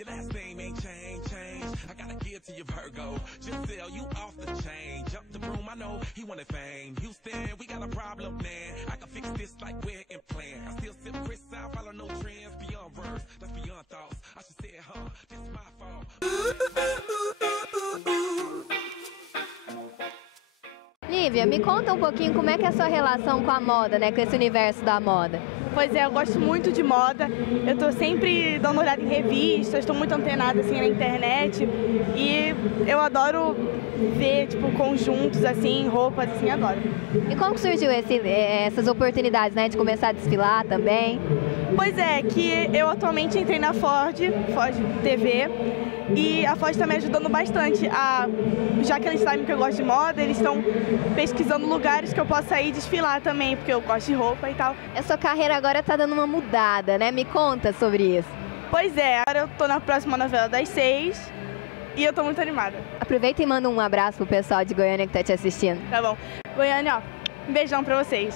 Your last name ain't change. I gotta give to your Virgo. Just sell you off the chain. Jump the broom, I know he wanted fame. Houston, we got a problem, man. I can fix this like we're in plan. I still sip Chris out, follow no trends. Beyond words, that's beyond thoughts. I should say, this my fault. Lívia, me conta um pouquinho como é que é a sua relação com a moda, né, com esse universo da moda. Pois é, eu gosto muito de moda, eu tô sempre dando uma olhada em revistas, estou muito antenada assim na internet e eu adoro ver, tipo, conjuntos assim, roupas assim, adoro. E como que surgiu essas oportunidades, né, de começar a desfilar também? Pois é, que eu atualmente entrei na Ford TV, e a Ford está me ajudando bastante, já que eles sabem que eu gosto de moda, eles estão pesquisando lugares que eu possa ir desfilar também, porque eu gosto de roupa e tal. A sua carreira agora tá dando uma mudada, né? Me conta sobre isso. Pois é, agora eu tô na próxima novela das 6 e eu tô muito animada. Aproveita e manda um abraço pro pessoal de Goiânia que tá te assistindo. Tá bom. Goiânia, ó, um beijão pra vocês.